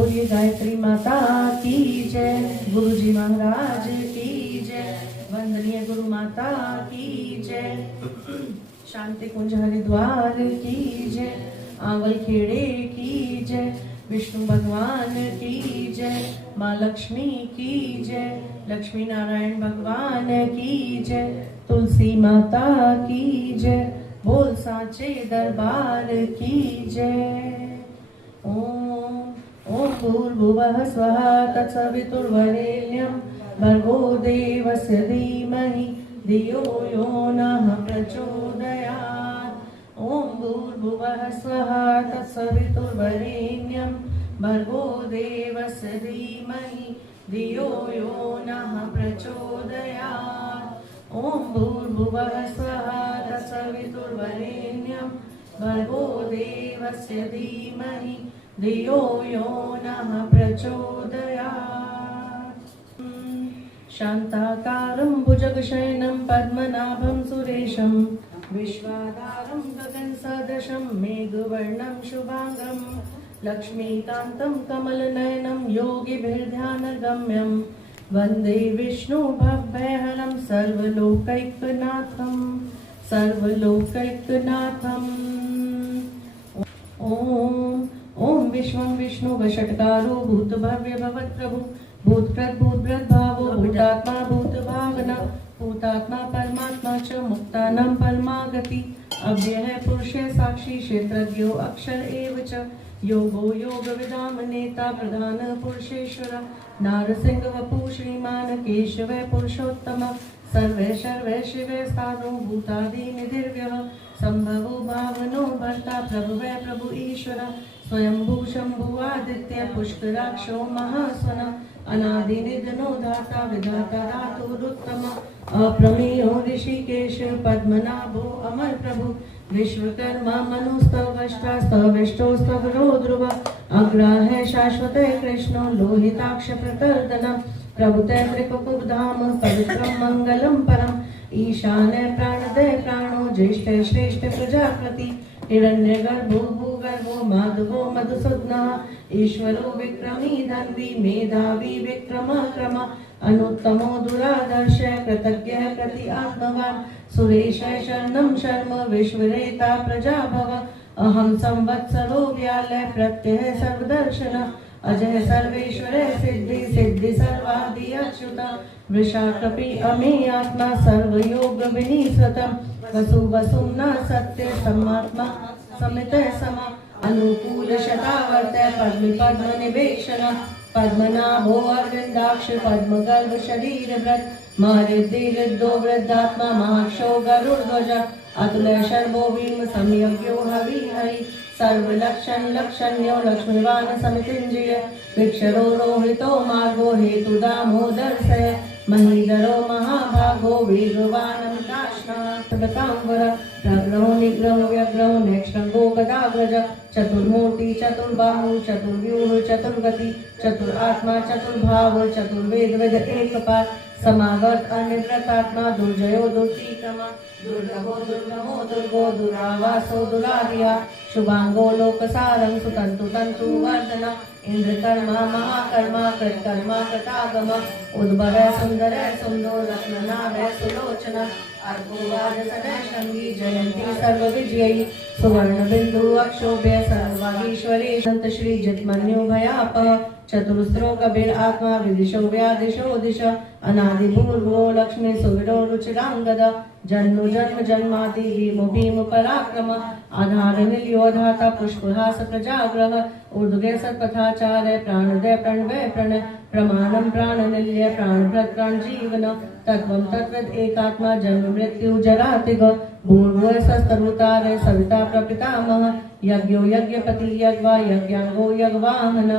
बोलिए गायत्री माता की जय, गुरु जी महाराज की जय, वंदनीय गुरु माता की जय, शांति कुंज हरिद्वार की जय, आंवल खेड़े की जय, विष्णु भगवान की जय, माँ लक्ष्मी की जय, लक्ष्मी नारायण भगवान की जय, तुलसी माता की जय, बोल साचे दरबार की जय। ओम ओम भूर्भुवः स्वः तत्सवितुर्वरेण्यं भर्गो देवस्य धीमहि धियो यो नः प्रचोदयात्। ओम भूर्भुवः स्वः तत्सवितुर्वरेण्यं भर्गो देवस्य धीमहि धियो यो नः प्रचोदयात्। ओम भूर्भुवः स्वः तत्सवितुर्वरेण्यं भर्गो देवस्य धीमहि धियो यो नः प्रचोदयात्। शान्ताकारं भुजगशयनं पद्मनाभं सुरेशं विश्वाधारं गगनसदृशं मेघवर्णं शुभांगं लक्ष्मीकान्तं कमलनयनं योगिभिर्ध्यानगम्यं वन्दे विष्णु भवभयहरं सर्वलोकैकनाथम्। ओम विश्वं विष्णु वषट्कारो भूतभव्य भवत्प्रभु भूतकृत भूतभृद्भावो भूतात्मा भूतभावना भूतात्मा परमात्मा च मुक्तानां परमागति अव्ययः पुरुषः साक्षी क्षेत्रज्ञो अक्षर एव च योगो योगविदां नेता प्रधान पुरुषेश्वर नारसिंह वपु श्रीमान केशव पुरुषोत्तम सर्वे सर्वे शिवे स्थानो भूतादि निधिर्व्यः संभवो भावनो भर्ता प्रभुवे प्रभु ईश्वर स्वयंभू शंभुआदित्य पुष्कराक्षो महास्वन अनादिनिधनो धाता विधाता धातुरुत्तम अप्रमेयो ऋषिकेश पद्मनाभो अमर प्रभु विश्वकर्मा मनुस्तवष्टा स्तविष्टो स्तवरो ध्रुव अग्राह शाश्वत कृष्णो लोहिताक्ष प्रतर्दन प्रभुते त्रिपुरधाम पवित्रं मंगलम परम ईशाने प्राणदय प्राणो ज्येष्ठ श्रेष्ठ प्रजापति हिरण्यगर्भो भूगर्भो माधवो मधुसूदनः ईश्वरो विक्रमी धन्वी मेधावी विक्रम क्रम अनुत्तमो दुरादर्श कृतज्ञ प्रति आत्मवान् सुरेश शरणं शर्म विश्वरेता प्रजाभव अहं संवत्सरो व्यालय प्रत्यय सर्वदर्शन अजय सर्वेश्वर सिद्धि सिद्धि सर्वादि अच्युत वृषाकपि अमे आत्मा सर्वयोग विनिसृतम् वसु वसुम्ना सत्य समात्मा समित समा अनुकूल शतावर्त पद्म पद्म निवेशन पद्मनाभो अरविंदाक्ष पद्मगर्भ शरीर व्रत महरिद्धिरिद्धो वृद्धात्मा महाक्षो गरुड़ध्वज अतुल शर्मो भीम संयज्ञो हवि हरि सर्वलक्षण लक्षण्यो लक्ष्मीवान समितिंजय विक्षरो रोहितो मार्गो हेतु दामोदर से महीधरो महाभागो वीरवानं काष्णातकांबर प्रग्रहो निग्रहो व्यग्रहो नेक्षंगो गदाग्रज चतुर्मूर्ति चतुर्बाहु चतुर्व्यूह चतुर्गति चतुरात्मा चतुर्भाव चतुर्वेद वेद एकपाद समागत अनिद्रतात्मा दुर्जयो दुर्तीतमा दुर्लभो दुर्गमो दुर्गो दुरावासो दुरारिया शुभांगो लोकसारं सुतंतु तंतु वर्धना इंद्रकर्मा महाकर्मा कृतकर्मा कृतागम उद्भव सुंदर सुंदो रत्ननाभ सुलोचना अर्घोवाज सदा शंगी जयंती सर्वविजयी सुवर्ण बिंदु अक्षोभ्य सर्वागीश्वरी संत श्री जितमन्यु भयाप चतुर्स्रो कबीर आत्मा विदिशो व्यादिशो दिश अनादि भूर्भुवो लक्ष्मी सुविरो रुचिरांगद जन्म जन्म जन्मादि भीम भीम पराक्रम आधार निलयोधाता पुष्पहास प्रजाग्रह ऊर्ध्वे सत्पथाचार्य प्राणदय प्रणवय प्रणय प्रमाणम प्राणनिलय प्राणभृत प्राण जीवन तत्वं तत्वद एकात्मा जन्म मृत्यु जरातिग भूर्भुवः स्वस्तरुतारे सविता प्रपितामह यज्ञो यज्ञपति यज्ञवा यज्ञांगो यज्ञवाहन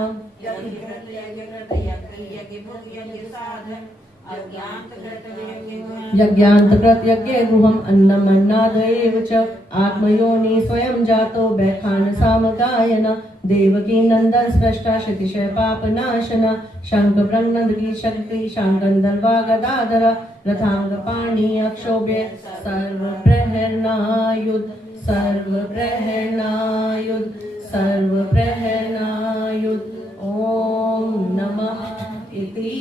यज्ञान्तकृत यज्ञे गुहम अन्नम अन्नाद एव च आत्मयोनि स्वयं जातो बैखान सामगायन देवकी नंदन स्रष्टा शतिशय पापनाशन शंख ब्रह्मनंद की शक्ति शांगंधर्वा गदाधर रथांग पाणी अक्षोभ्य सर्व प्रहरणायुध सर्व प्रहरणायुध सर्व प्रहरणायुध ओम इति।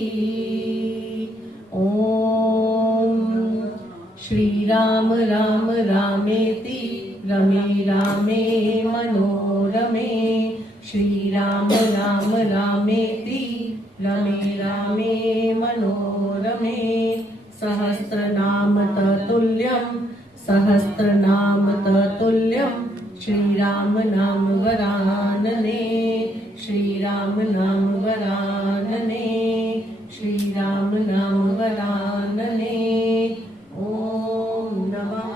ओम श्री राम राम रामेति रमे रामे मनोरमे, श्री राम राम रामेति रमे रामे मनोरमे, सहस्रनाम ततुल्यं सहस्रनाम ततुल्यं, श्री राम नाम वरानने, श्री राम नाम वरानने, श्री राम नाम वरानने। ओम नमः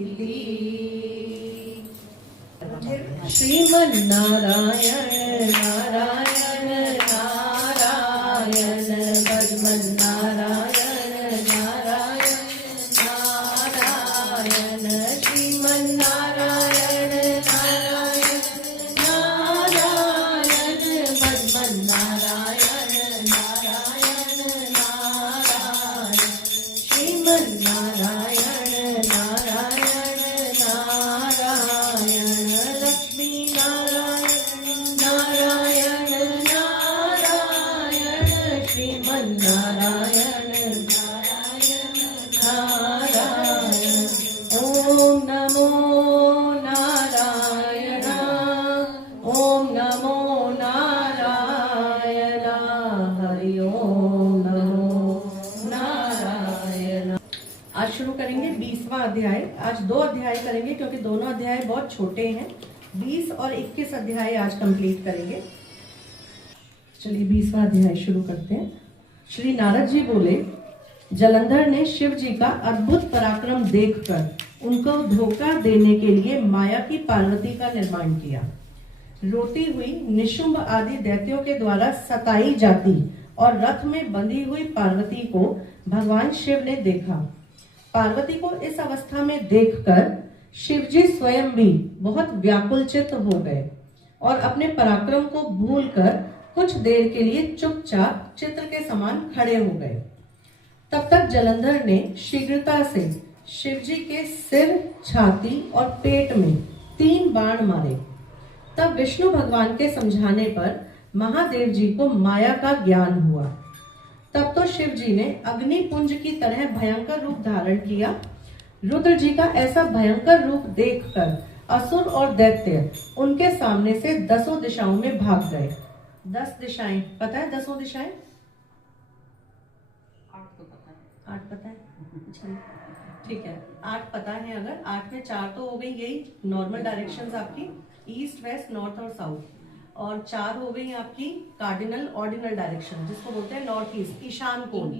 इति। श्रीमन्नारायण नारायण नारायण भगवन्नारायण नारायण नारायण, श्रीमन्नारायण नारायण नारायण भगवन्नारायण नारायण नारायण, श्रीमन्नारायण नारायण नारायण, लक्ष्मी नारायण नारायण नारायण, श्रीमन्नारायण नारायण नारायण। ओम नमो नारायण, ओम नमो नारायण, हरि ओम नमो नारायण। आज शुरू करेंगे 20वां अध्याय। आज 2 अध्याय करेंगे क्योंकि दोनों अध्याय बहुत छोटे हैं। 20 और 21 अध्याय आज कंप्लीट करेंगे। चलिए 20वां अध्याय शुरू करते हैं। श्री नारद जी बोले, जलंधर ने शिव जी का अद्भुत पराक्रम देखकर उनको धोखा देने के लिए माया की पार्वती का निर्माण किया। रोती हुई निशुंभ आदि दैत्यों के द्वारा सताई जाती और रथ में बंधी हुई पार्वती को भगवान शिव ने देखा। पार्वती को इस अवस्था में देखकर शिवजी स्वयं भी बहुत व्याकुलचित हो गए और अपने पराक्रम को भूलकर कुछ देर के लिए चुपचाप चित्र के समान खड़े हो गए। तब तक जलंधर ने शीघ्रता से शिवजी के सिर, छाती और पेट में 3 बाण मारे। तब विष्णु भगवान के समझाने पर महादेव जी को माया का ज्ञान हुआ। तब तो शिव जी ने अग्नि पुंज की तरह भयंकर रूप धारण किया। रुद्र जी का ऐसा भयंकर रूप देखकर असुर और दैत्य उनके सामने से 10 दिशाओं में भाग गए। 10 दिशाएं पता है? 10 दिशाएं 8 पता है? ठीक है, 8 पता है। अगर 8 में 4 तो हो गई यही नॉर्मल डायरेक्शंस आपकी, ईस्ट वेस्ट नॉर्थ और साउथ, और 4 हो गई आपकी कार्डिनल ऑर्डिनल डायरेक्शन जिसको बोलते हैं नॉर्थ ईस्ट, ईशान कोण।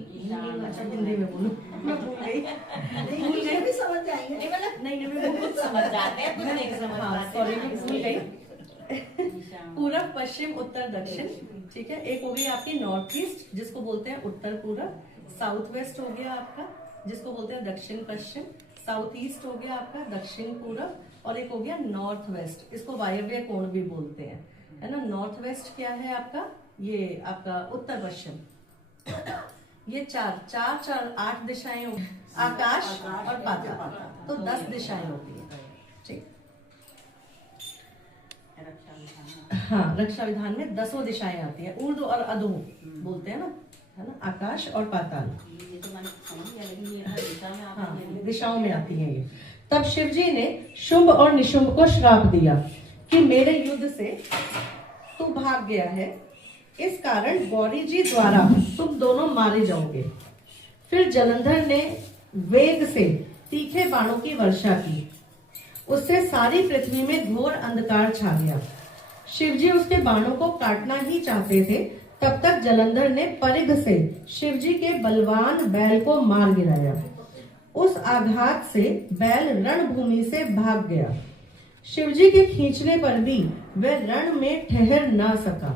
अच्छा हिंदी में बोलूं, मैं भूल गई। भी समझ जाएंगे। नहीं मैं बहुत समझ जाते हैं, कुछ नहीं समझ पाते। सॉरी मैं भूल गई। पूरब, पश्चिम, उत्तर, दक्षिण। ठीक है, एक हो गई आपकी नॉर्थ ईस्ट जिसको बोलते हैं उत्तर पूरब, साउथ वेस्ट हो गया आपका जिसको बोलते हैं दक्षिण पश्चिम, साउथ ईस्ट हो गया आपका दक्षिण पूरब, और एक हो गया नॉर्थ वेस्ट, इसको वायव्य कोण भी बोलते हैं, है ना। नॉर्थ वेस्ट क्या है आपका? ये आपका उत्तर पश्चिम। ये 4 8 दिशाएं हो, आकाश और पाताल, तो 10 दिशाएं होती है। ठीक, हाँ, रक्षा विधान में 10 दिशाएं आती है। ऊर्ध्व और अधो बोलते हैं ना, है ना, आकाश और पाताल। हाँ, दिशाओं में आती है ये। तब शिवजी ने शुंभ और निशुंभ को श्राप दिया कि मेरे युद्ध से तू भाग गया है, इस कारण गौरी जी द्वारा तुम दोनों मारे जाओगे। फिर जलंधर ने वेग से तीखे बाणों की वर्षा की, उससे सारी पृथ्वी में घोर अंधकार छा गया। शिवजी उसके बाणों को काटना ही चाहते थे, तब तक जलंधर ने परिघ से शिवजी के बलवान बैल को मार गिराया। उस आघात से बैल रणभूमि से भाग गया। शिवजी के खींचने पर भी वह रण में ठहर ना सका।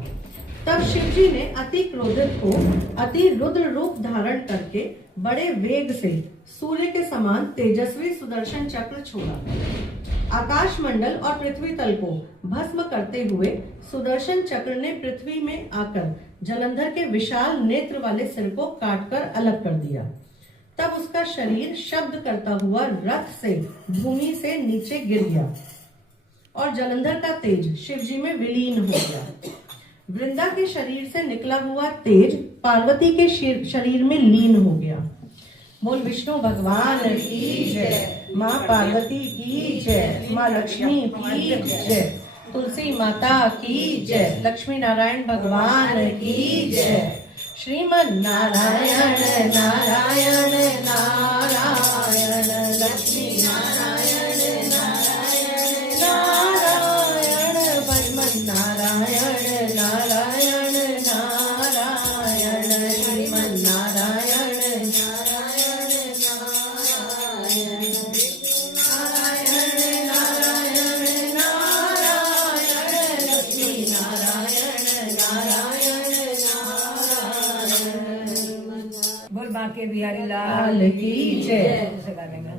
तब शिवजी ने अति क्रोधित हो अति रुद्र रूप धारण करके बड़े वेग से सूर्य के समान तेजस्वी सुदर्शन चक्र छोड़ा। आकाश मंडल और पृथ्वी तल को भस्म करते हुए सुदर्शन चक्र ने पृथ्वी में आकर जलंधर के विशाल नेत्र वाले सिर को काटकर अलग कर दिया। तब उसका शरीर शब्द करता हुआ रथ से भूमि से नीचे गिर गया और जलंधर का तेज शिवजी में विलीन हो गया। वृंदा के शरीर से निकला हुआ तेज पार्वती के शरीर में लीन हो गया। बोल विष्णु भगवान की जय, माँ पार्वती की जय, माँ लक्ष्मी की जय, तुलसी माता की जय, लक्ष्मी नारायण भगवान की जय। श्रीमन नारायण नारायण नारायण, लक्ष्मी नारायण नारायण नारायण, श्रीमन नारायण नारायण नारायण, श्रीमन नारायण नारायण नारायण, नारायण नारायण नारायण, लक्ष्मी नारायण नारायण नारायण। बोल बांके बिहारी लाल लाल की जय। ऐसे गाने में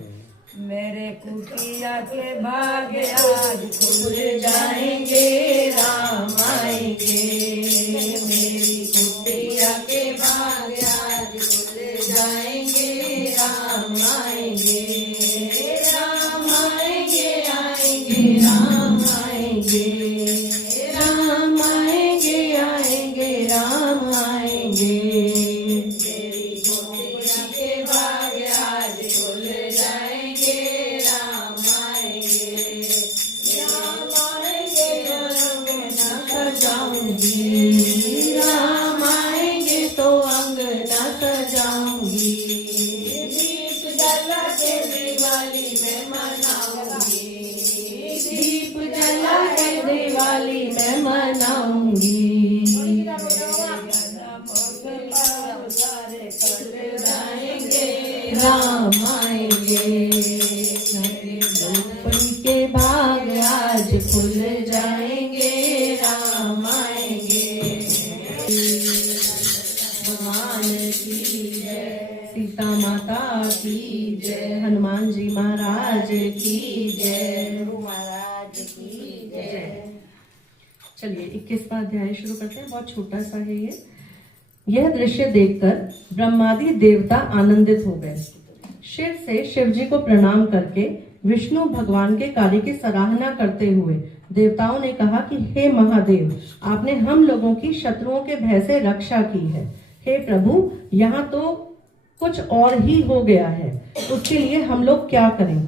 मेरे कुटिया के भाग्य आज खुल जाएंगे, राम आएंगे, मेरी कुटिया के भाग्य आज खुल जाएंगे, राम आएंगे, राम आएंगे, आएंगे राम आएंगे, राम आएंगे, आएंगे राम आएंगे, मेरी कुटिया के भाग्य आज खुल जाएंगे, राम आएंगे, राम आएंगे, अंग न सजाऊंगी, राम आएंगे तो अंग न सजाऊंगी, दीप जला के दिवाली में मनाऊंगी, दीप जला के दिवाली में मनाऊंगी, राम आएंगे, द्रौपदी के भाग आज खुल जाएंगे, राम आएंगे, भगवान की जय, सीता माता की जय, हनुमान जी महाराज की जय, महाराज की जय। चलिए 21वां अध्याय शुरू करते हैं। बहुत छोटा सा है ये। यह दृश्य देखकर ब्रह्मादि देवता आनंदित हो गए। शिव से शिव जी को प्रणाम करके विष्णु भगवान के कार्य की सराहना करते हुए देवताओं ने कहा कि हे महादेव, आपने हम लोगों की शत्रुओं के भय से रक्षा की है। हे प्रभु, यहाँ तो कुछ और ही हो गया है, उसके लिए हम लोग क्या करें?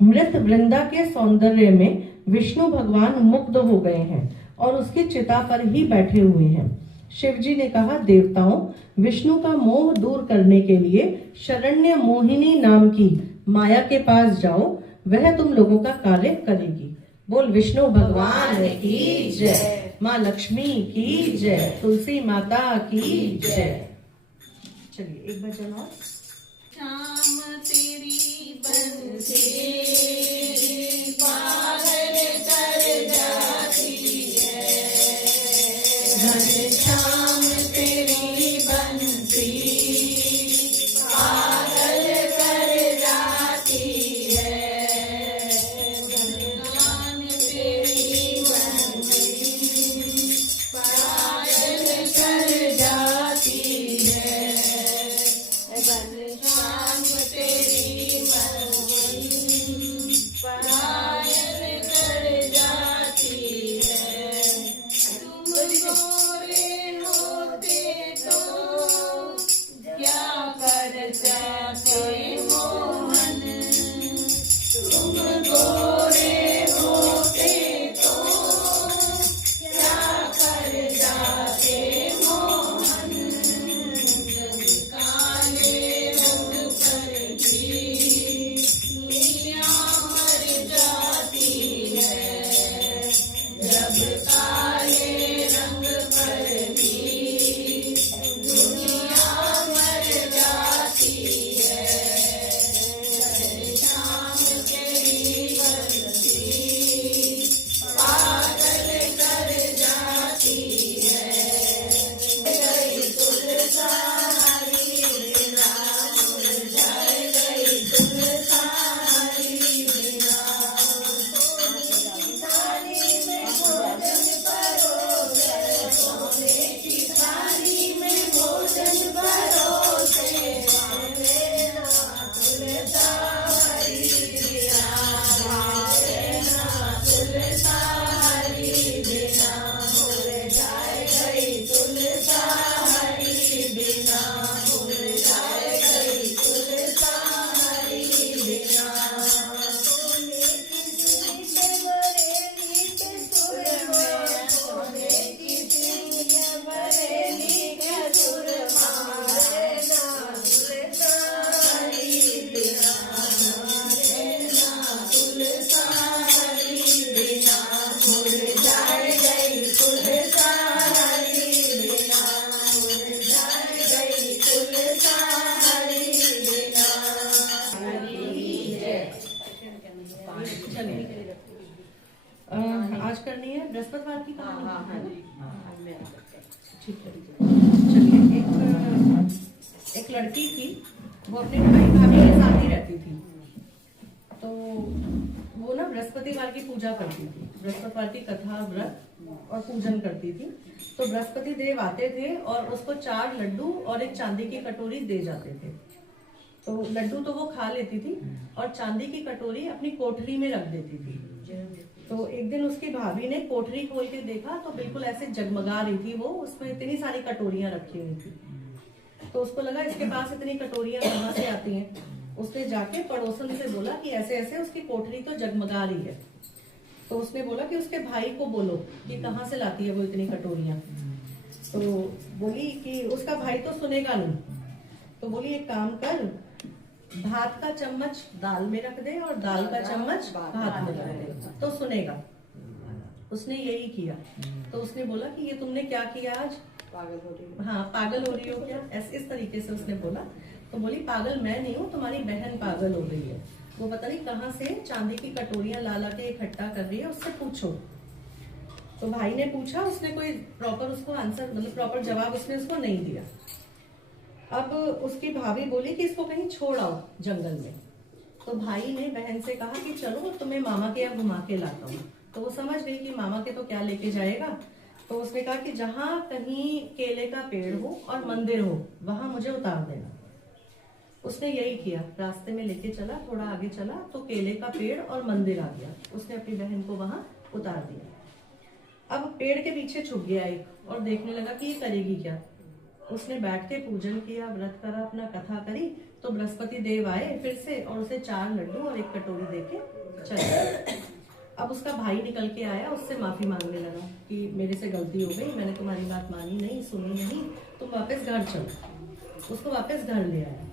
मृत वृंदा के सौंदर्य में विष्णु भगवान मुग्ध हो गए हैं और उसकी चिता पर ही बैठे हुए हैं। शिव जी ने कहा, देवताओं, विष्णु का मोह दूर करने के लिए शरण्य मोहिनी नाम की माया के पास जाओ, वह तुम लोगों का कार्य करेगी। बोल विष्णु भगवान की जय, माँ लक्ष्मी की जय, तुलसी माता की जय। चलिए एक भजन और। श्याम तेरी बंसी पागल कर जाती है, घनश्याम तेरी बंसी पागल कर जाती है, घनश्याम तेरी बंसी पागल कर जाती है, घनश्याम तेरी बंसी पागल कर जाती है, तुम गोरे होते तो क्या कर जाते मोहन, तुम गोरे होते तो क्या कर जाते मोहन, काले रंग पर भी दुनिया मर जाती है, जब काले रंग पर भी दुनिया मर जाती है, घनश्याम तेरी बंसी पागल कर जाती है, गई तुलसा हरी बिना मुरझाए, गई तुलसा हरी बिना, थाली में भोजन परोसा ठीक है। चलिए, एक लड़की थी, वो अपने भाभी के साथ ही रहती थी। तो वो ना बृहस्पतिवार की पूजा करती थी, बृहस्पतिवार की कथा व्रत और पूजन करती थी। तो बृहस्पति देव आते थे और उसको 4 लड्डू और एक चांदी की कटोरी दे जाते थे। तो लड्डू तो वो खा लेती थी और चांदी की कटोरी अपनी कोठरी में रख देती थी। तो एक दिन उसकी भाभी ने कोठरी खोल के देखा तो बिल्कुल ऐसे जगमगा रही थी वो, उसमें इतनी सारी कटोरियां रखी हुई थी। तो उसको लगा इसके पास इतनी कटोरियां कहाँ से आती हैं। उसने जाके पड़ोसन से बोला कि ऐसे ऐसे उसकी कोठरी तो जगमगा रही है। तो उसने बोला कि उसके भाई को बोलो कि कहाँ से लाती है वो इतनी कटोरियां। तो बोली कि उसका भाई तो सुनेगा नहीं। तो बोली एक काम कर, भात का चम्मच दाल में रख दे और दाल का चम्मच भात में रख दे तो सुनेगा। उसने यही किया। तो उसने बोला कि ये तुमने क्या किया आज, पागल हो रही। हाँ पागल हो रही हो क्या, ऐसे इस तरीके से उसने बोला। तो बोली पागल मैं नहीं हूँ, तुम्हारी बहन पागल हो गई है। वो पता नहीं कहाँ से चांदी की कटोरियां ला ला के इकट्ठा कर रही है, उससे पूछो। तो भाई ने पूछा, उसने कोई प्रॉपर उसको आंसर मतलब प्रॉपर जवाब उसने उसको नहीं दिया। अब उसकी भाभी बोली कि इसको कहीं छोड़ आओ जंगल में। तो भाई ने बहन से कहा कि चलो तुम्हें मामा के यहाँ घुमा के लाता हूँ। तो वो समझ गई कि मामा के तो क्या लेके जाएगा। तो उसने कहा कि जहाँ कहीं केले का पेड़ हो और मंदिर हो वहां मुझे उतार देना। उसने यही किया, रास्ते में लेके चला, थोड़ा आगे चला तो केले का पेड़ और मंदिर आ गया। उसने अपनी बहन को वहां उतार दिया। अब पेड़ के पीछे छुप गया एक और देखने लगा कि ये करेगी क्या। उसने बैठ के पूजन किया, व्रत करा, अपना कथा करी। तो बृहस्पति देव आए फिर से और उसे 4 लड्डू और एक कटोरी देके चले गए। अब उसका भाई निकल के आया, उससे माफी मांगने लगा कि मेरे से गलती हो गई, मैंने तुम्हारी बात मानी नहीं, सुनी नहीं, तुम वापस घर चलो। उसको वापस घर ले आया।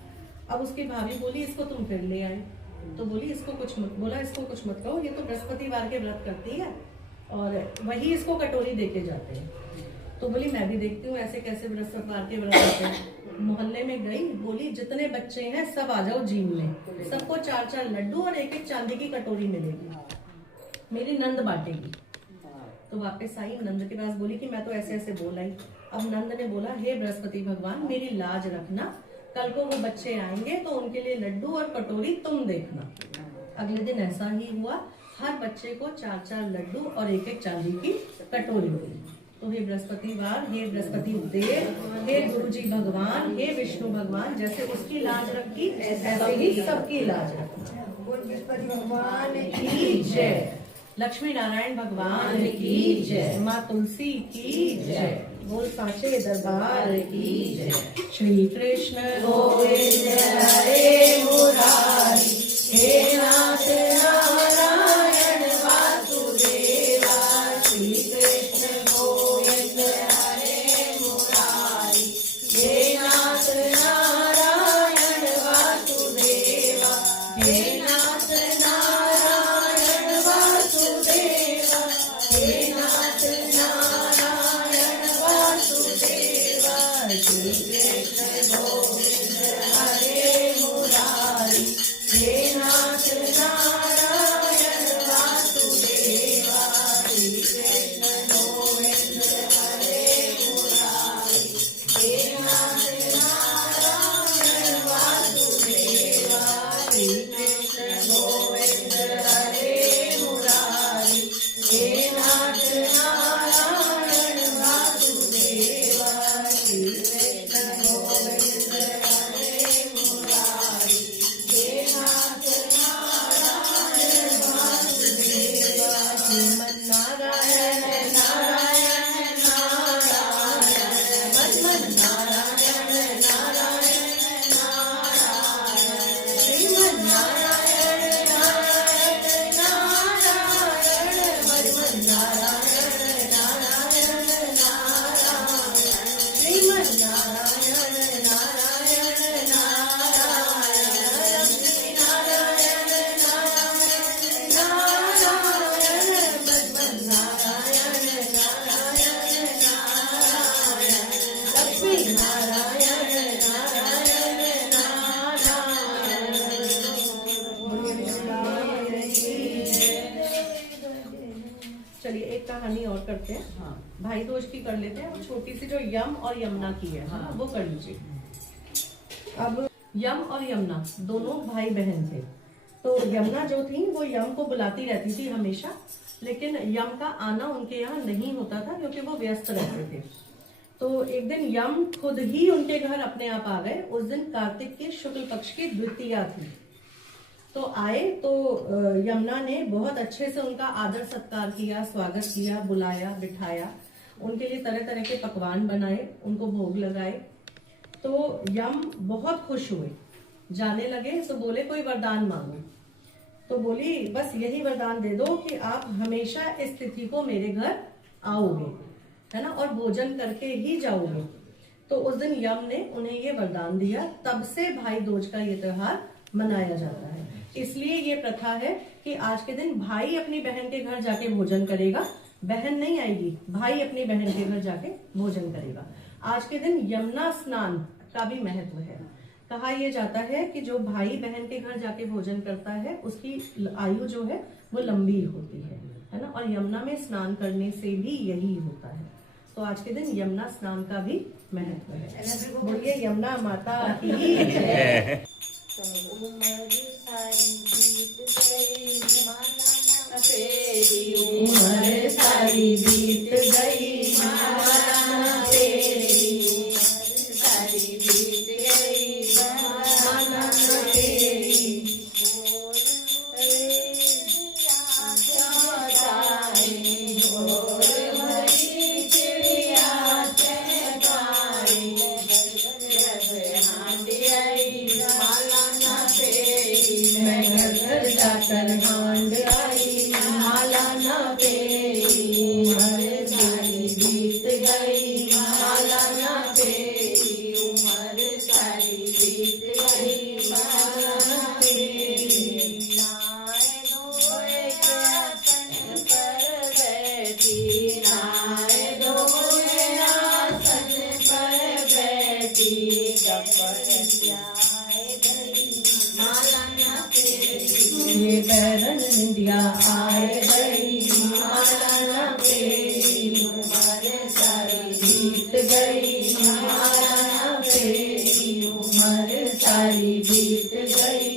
अब उसकी भाभी बोली इसको तुम फिर ले आए। तो बोली इसको कुछ मत, बोला इसको कुछ मत कहो, ये तो बृहस्पतिवार के व्रत करती है और वही इसको कटोरी देके जाते हैं। तो बोली मैं भी देखती हूँ ऐसे कैसे बृहस्पतिवार के व्रत करते हैं। मोहल्ले में गई, बोली जितने बच्चे हैं सब आ जाओ जिम में, सबको 4-4 लड्डू और एक चांदी की कटोरी मिलेगी, मेरी नंद बांटेगी। तो वापस आई, नंद के पास बोली कि मैं तो ऐसे ऐसे बोल आई। अब नंद ने बोला हे बृहस्पति भगवान मेरी लाज रखना, कल को वो बच्चे आएंगे तो उनके लिए लड्डू और कटोरी तुम देखना। अगले दिन ऐसा ही हुआ, हर बच्चे को 4-4 लड्डू और एक चांदी की कटोरी मिली। तो हे बृहस्पतिवार, हे बृहस्पति देव, हे गुरुजी भगवान, हे विष्णु भगवान, जैसे उसकी लाज रखी ऐसे ही सबकी लाज रखी। बृहस्पति भगवान की जय, लक्ष्मी नारायण भगवान की जय, माँ तुलसी की जय, बोल सांचे दरबार की जय। श्री कृष्ण गोविंद हरे मुरारी, हे नाथ नारायण वासुदेवा। श्री कृष्ण गोविंद हरे मुरारी, हे नाथ नारायण वासुदेवा, हे नाथ नारायण वासुदेवा, हे नाथ नारायण वासुदेवा। श्री कृष्ण गोविंद हरे मुरारी, हे नाथ नारायण करते हैं, हाँ। भाई दूज की कर लेते हैं। छोटी सी जो यम और यमुना की है, हाँ। वो कर लीजिए। अब यम और यमुना दोनों भाई बहन थे। तो यमुना जो थी वो यम को बुलाती रहती थी हमेशा, लेकिन यम का आना उनके यहाँ नहीं होता था क्योंकि वो व्यस्त रहते थे। तो एक दिन यम खुद ही उनके घर अपने आप आ गए। उस दिन कार्तिक के शुक्ल पक्ष की द्वितीया थी। तो आए तो यमुना ने बहुत अच्छे से उनका आदर सत्कार किया, स्वागत किया, बुलाया, बिठाया, उनके लिए तरह तरह के पकवान बनाए, उनको भोग लगाए। तो यम बहुत खुश हुए, जाने लगे तो बोले कोई वरदान मांगो। तो बोली बस यही वरदान दे दो कि आप हमेशा इस तिथि को मेरे घर आओगे, है ना, और भोजन करके ही जाओगे। तो उस दिन यम ने उन्हें ये वरदान दिया। तब से भाई दूज का ये त्योहार मनाया जाता है। इसलिए ये प्रथा है कि आज के दिन भाई अपनी बहन के घर जाके भोजन करेगा, बहन नहीं आएगी, भाई अपनी बहन के घर जाके भोजन करेगा। आज के दिन यमुना स्नान का भी महत्व है। कहा यह जाता है कि जो भाई बहन के घर जाके भोजन करता है उसकी आयु जो है वो लंबी होती है ना, और यमुना में स्नान करने से भी यही होता है। तो आज के दिन यमुना स्नान का भी महत्व है। बोलिए यमुना माता की जय। उम्र सारी बीत गई, माला तेरी सारी बीत गई, माला तेरी। जाकर हांड आई, माला न फेरी, उम्र सारी बीत गई, माला न फेरी, उम्र सारी बीत गई, माला न फेरी। नाय धोए के आसन पर बैठी, नाय धोए आसन पर बैठी, माला न फेरी, ये बैरन इंडिया आए गई, माला न फेरी, उम्र सारी बीत गई, माला न फेरी, उम्र सारी बीत गई,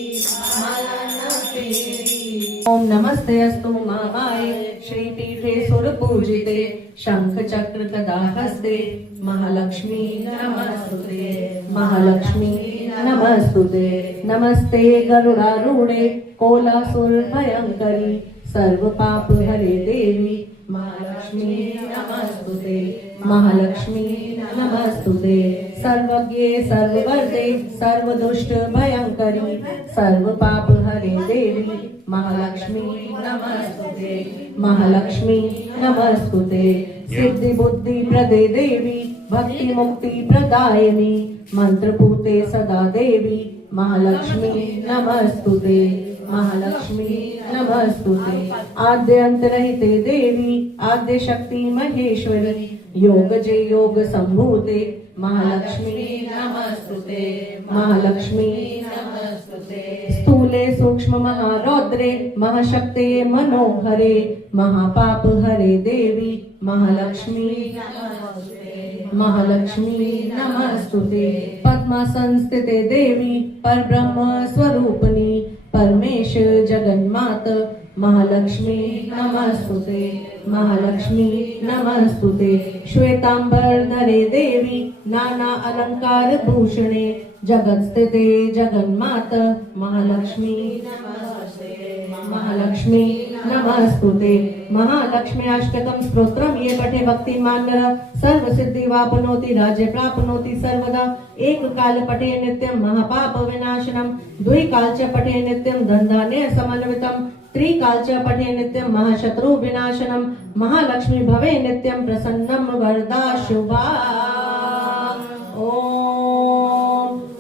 माला न फेरी। ओम नमस्ते अस्तु महामाये श्रीपीठे सुरपूजिते, शंख चक्र गदा हस्ते, महालक्ष्मी नमस्तुते, महालक्ष्मी नमस्तुते। नमस्ते गरुडारूढे कोलासुर भयंकरी, सर्व पाप हरे देवी, महालक्ष्मी नमस्तुते, महालक्ष्मी नमस्तुते। सर्वज्ञे सर्ववर्ते सर्वदुष्ट भयंकरी, सर्व पाप हरे देवी, महालक्ष्मी नमस्तुते, महालक्ष्मी नमस्तुते। सिद्धि बुद्धि प्रदे देवी, भक्ति मुक्ति प्रदायिनी, मंत्र पूते सदा देवी, महालक्ष्मी नमस्तुते, महालक्ष्मी नमस्तुते। आद्य अंतरहिते देवी, आद्य शक्ति महेश्वरी, योग जय योग संभूते, महालक्ष्मी नमस्तुते, महालक्ष्मी नमस्तुते। स्थूले सूक्ष्म महारौद्रे, महाशक्ते मनोहरे, महापाप हरे देवी, महालक्ष्मी नमस्तुते, महालक्ष्मी नमस्तुते। पद्मासन स्थिते देवी, परब्रह्म स्वरूपिणी, परमेश जगन्मात, महालक्ष्मी नमस्तुते, महालक्ष्मी नमस्तुते। श्वेतांबर धरे देवी, नाना अलंकार भूषणे, जगत स्थिते जगन्मात, महालक्ष्मी नमस्ते, महालक्ष्मी नमस्तुते। महालक्ष्मी अष्टकम स्तोत्रम ये पठे भक्तिमान नरः सर्व सिद्धि वापनोति, राज्य प्राप्नोति सर्वदा। एक काल पठे नित्यं महापाप विनाशनम, द्वि काल च पठे नित्यं धनधान्य समन्वितम, त्रिकाल च पठे नित्यं महाशत्रु विनाशनम, महालक्ष्मी भवे नित्यं प्रसन्नम वरदा शुभा।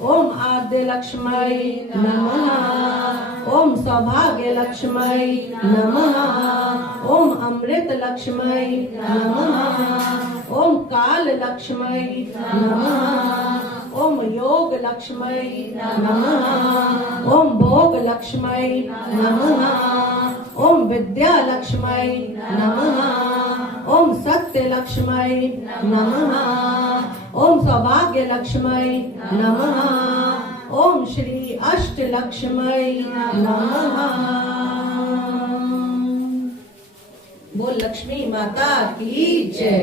ओम आद्य लक्ष्मै नमः, ओम सौभाग्य लक्ष्मै नमः, ओम अमृत लक्ष्मै नमः, ओम काल लक्ष्मै नमः, ओम योग लक्ष्मै नमः, ओम भोग लक्ष्मै नमः, ओम विद्या लक्ष्मै नमः, ओम सत्य लक्ष्मै नमः। ओम सौभाग्य लक्ष्मै नमः। ओम श्री अष्ट लक्ष्मै नमः। बोल लक्ष्मी माता की जय।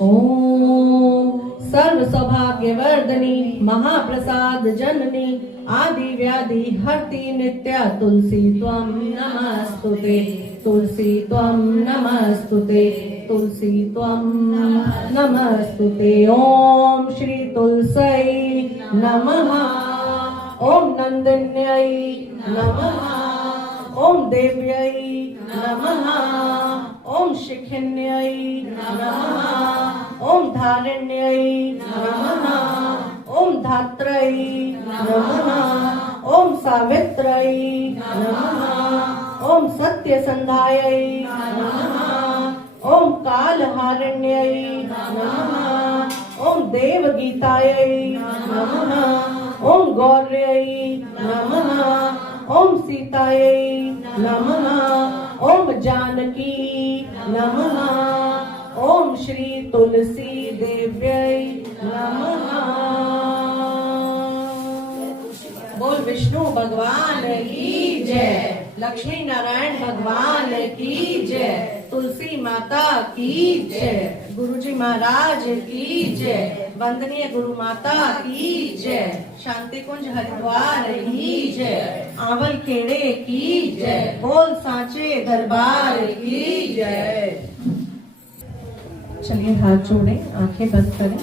ओम सर्व सौभाग्य वर्धनी महाप्रसाद जननी आदि व्याधि हरति नित्या तुलसी त्वं नमस्तुते। तुलसी त्वं नमस्तुते। तुलसी त्वं नमस्तुते। ओम श्री तुलस्यै नमः। ओम नंदिन्यै नमः। ओम देव्यै नमः। ओम शिखिन्यै नमः। ओम धारिण्यै नमः। ओम धात्रै नमः। ओम सावित्रै नमः। ओम सत्यसंधायै नमः। ओम कालहारिण्यै नमः। ओम देवगीतायै नमः। ओम गौर्यै नमः। ओम सीतायै नमः। ओम जानकी नमः। ओम श्री तुलसी देव्यै नमः। बोल विष्णु भगवान की जय। लक्ष्मी नारायण भगवान की जय। तुलसी माता की जय। गुरुजी महाराज की जय। वंदनीय गुरु माता की जय। शांति कुंज हरिद्वार की जय। आंवल खेड़े की जय। बोल सांचे दरबार की जय। चलिए हाथ जोड़े, आंखें बंद करें।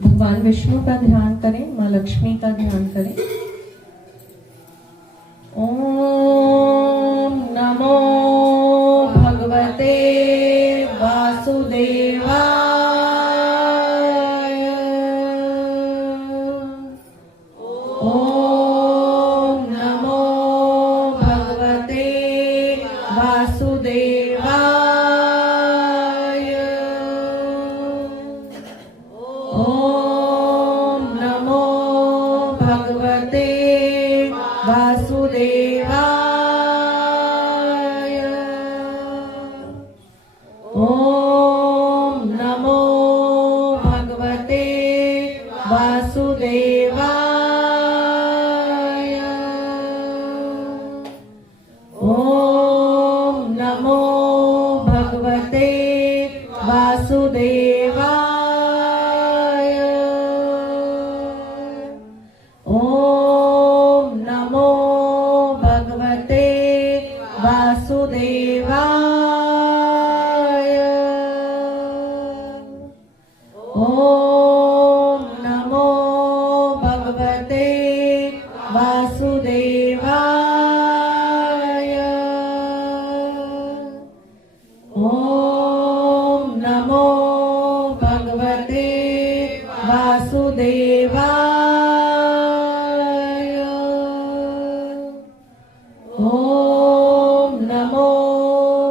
भगवान विष्णु का ध्यान करें, माँ लक्ष्मी का ध्यान करें। ओम नमो भगवते वासुदेवाय। ओम नमो भगवते वासुदेवाय। ओम नमो भगवते वासुदेवाय। ओम नमो भगवते वासुदेवाय। ओम नमो भगवते वासुदेवाय। ओम नमो भगवते वासुदेवाय। ओम नमो भगवते वासुदेवाय। ओम नमो भगवते वासुदेवाय। ओम नमो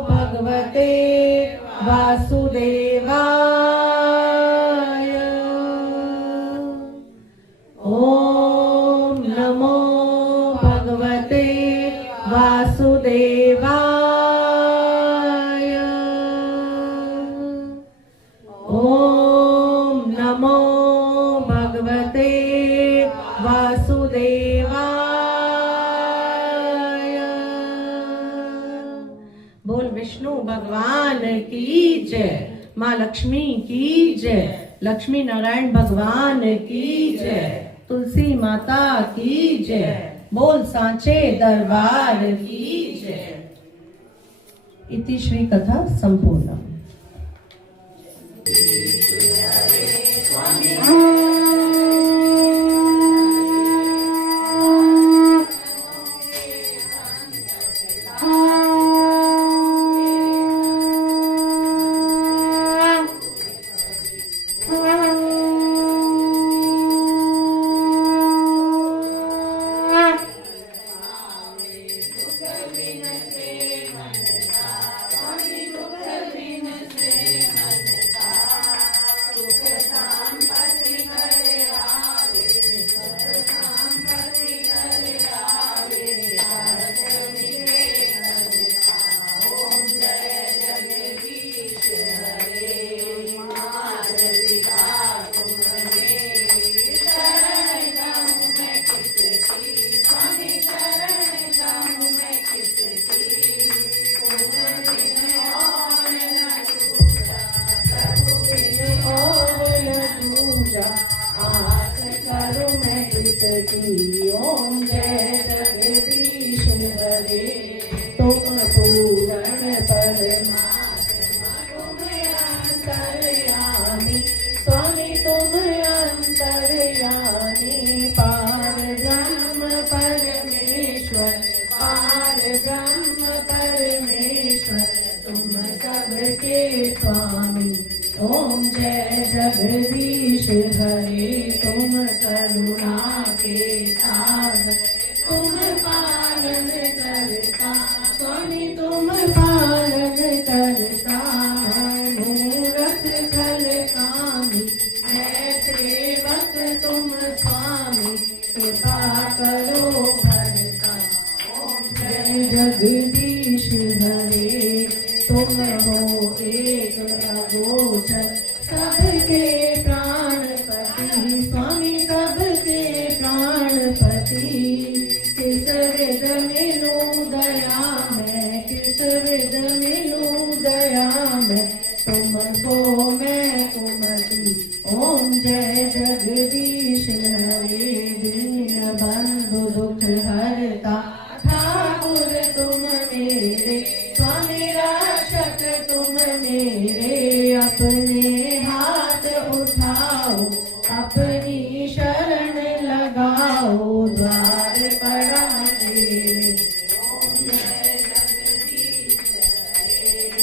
भगवते वासुदेवाय। ओम नमो भगवते वासुदेवाय। ओम नमो भगवते वासुदेवाय। बोल विष्णु भगवान की जय। माँ लक्ष्मी की जय। लक्ष्मी नारायण भगवान की जय। तुलसी माता की जय। बोल सांचे दरबार की जय। इति श्री कथा संपूर्ण। तुम पूरण परमात्मा तुम अंतर्यामी स्वामी तुम अंतर्यामी पार ब्रह्म परमेश्वर पार ब्रह्म परमेश्वर तुम सबके स्वामी ओम जय जगदीश हरे तुम करुणा के सागर तुम पालन करता स्वामी तुम पालन करता है मूरत कल कामी है सेवक तुम स्वामी कृपा करो भरता ओम जय जगदीश हरे तुम हो एक अगोचर सबके प्राणपति स्वामी सबके प्राणपति किस विध मिलूं दया मैं किस विध मिलूं दया मैं तुमको मैं कुमति ओम जय जगदीश हरे दीन बंधु दुख हरता ठाकुर तुम मेरे स्वामी रक्षक तुम मेरे अपने हाथ उठाओ अपनी शरण लगाओ द्वार पड़ा तेरे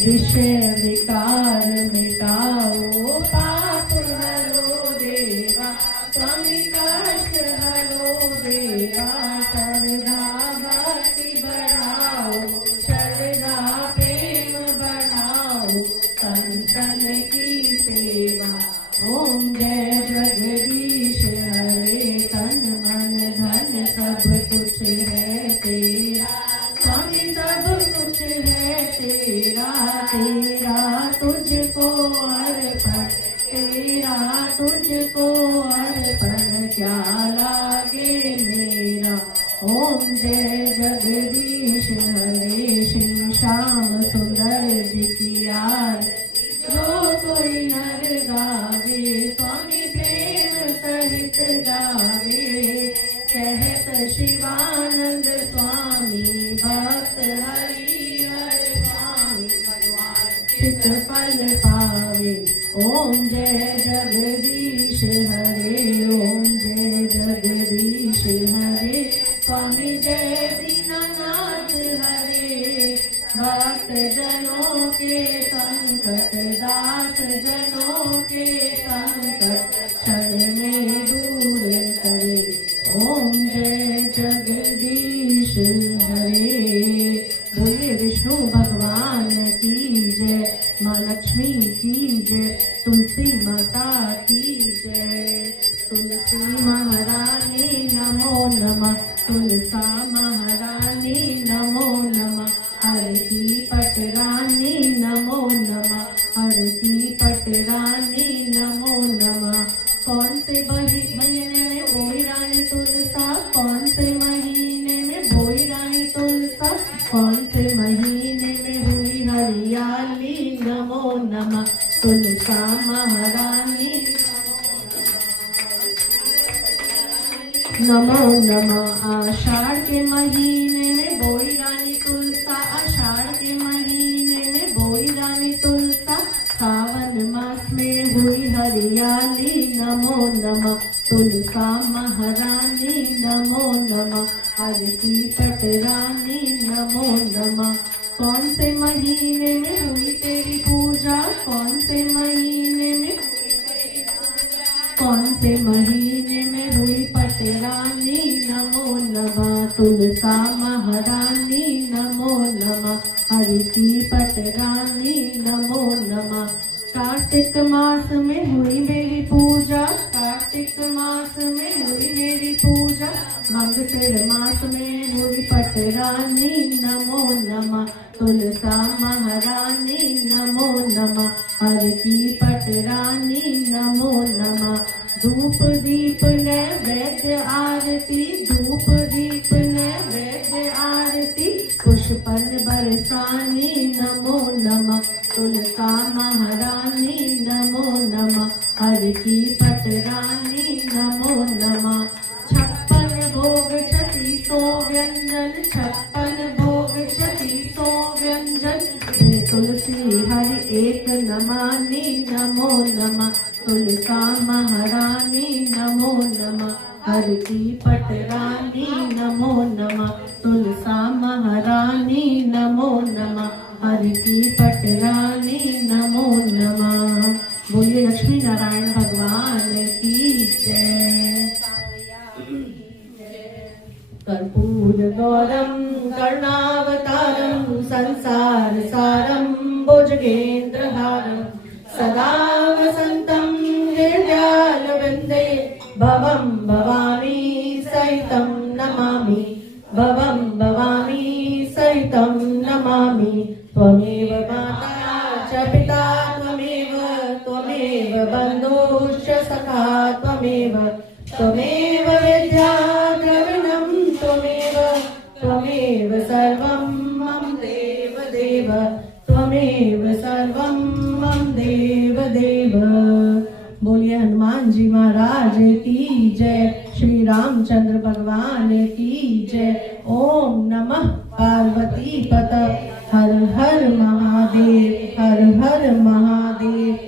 विषय विकार मिटाओ पाप हरो देवा स्वामी कष्ट हरो देवा श्रद्धा भक्ति बढ़ाओ श्रद्धा प्रेम बढ़ाओ संतन की सेवा ओम जय जगदीश हरे तन मन धन सब कुछ है तेरा स्वामी सब कुछ है तेरा तेरा तुझको अर्पण तेरा तुझको अर्पण क्या लागे मेरा ओम जय जगदीश हरे श्री श्याम सुंदर जी की आरती जो कोई नर गावे स्वामी प्रेम सहित गावे कहत शिवानंद स्वामी भक्त हरि हर स्वामी चित फल पावे ओम जय जगदीश हरे ओम जय जगदीश हरे स्वामी जय दीनानाथ हरे भक्त जनों के संकट दास जनों के संकट क्षण में दूर करे ओम जय जगदीश हरे बोलिए विष्णु भगवान की जय माँ लक्ष्मी की जय तुलसी माता की जय तुलसी महारानी नमो नमः तुलसा महारानी नमो नमः हर की पटरानी नमो नमः हर की पटरानी नमो नमः कौन से महीने में बोई रानी तुलसा कौन से महीने में बोई रानी तुलसा कौन से महीने में हुई हरियाली नमो नमः तुलसा महारानी नमो नमः आषाढ़ के महीने में बोई रानी तुलसा आषाढ़ के महीने में बोई रानी तुलसा सावन मास में हुई हरियाली नमो नमः तुलसा महारानी नमो नमः हर की पटरानी नमो नमः कौन से महीने में हुई तेरी पूजा कौन से महीने में कौन से महीने में हुई पटरानी नमो नमः तुलसा महारानी नमो नमः हरि की पटरानी नमो नमः कार्तिक मास में हुई मेरी पूजा कार्तिक मास में हुई मेरी पूजा मार्गशीर मास में हुई पटरानी नमो नमः तुलसा महारानी नमो नमः हर की पटरानी नमो नमः धूप दीप नैवेद्य आरती धूप दीप नैवेद्य आरती पुष्पन बरसानी नमो नमः तुलसा महारानी नमो नमः हर की पटरानी नमो नमः 56 भोग 3600 व्यंजन 56 भोग 3600 तुलसी हरि एक नमामि नमो नमः तुलसा महारानी नमो नमः हर की पटरानी नमो नमः तुलसा महारानी नमो नमः हर की पटरानी नमो नमः। बोलिए लक्ष्मी नारायण भगवान की जय। कर्पूर गौरम करुणावतारम संसार सारम भुजगेन्द्रहारम सदा वसंतम हृदयारविंदे भवं भवानी सहितं नमामि भवं भवानी सहितं नमामि। त्वमेव माता च पिता त्वमेव बन्धुश्च सखा त्वमेव विद्या द्रविणं त्वमेव सर्वं मम देव देव त्वमेव सर्वं मम देव देव। बोलिए हनुमान जी महाराज की जय, श्री रामचंद्र भगवान की जय। ओम नमः पार्वती पत हर हर महादेव, हर हर महादेव।